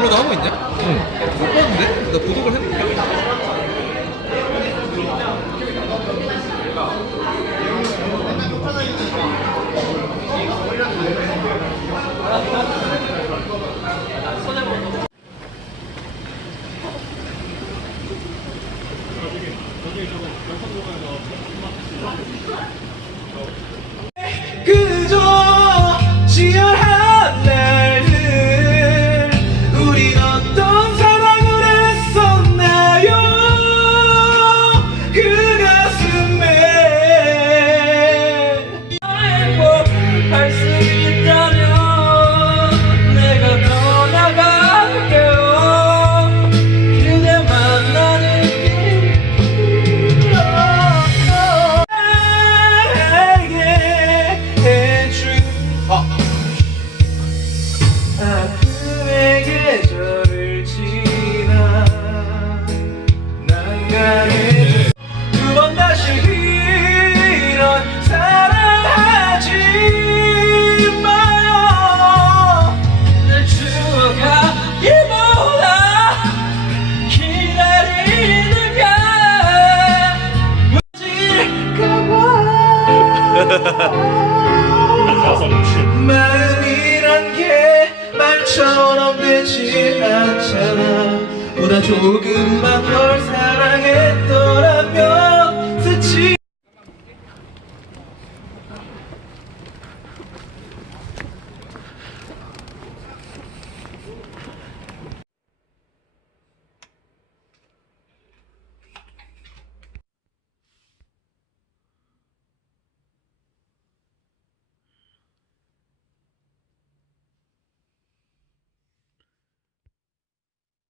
업로드 하고 있냐? 응. 못 봤는데? 나 구독을 했는데? 그저 지열한 날들 우린 어떤 사랑을 했었나요 그 가슴에 행복할 수 있다면 내가 떠나갈게요 그대 만나는 길 아픔의 계절을 지나 난간에 두 번 다시 이런 사랑하지 마요 날 추억하기보다 기다리는 게 무질까봐 마음이란 게 말처럼 되지 않잖아 보다 조금만 널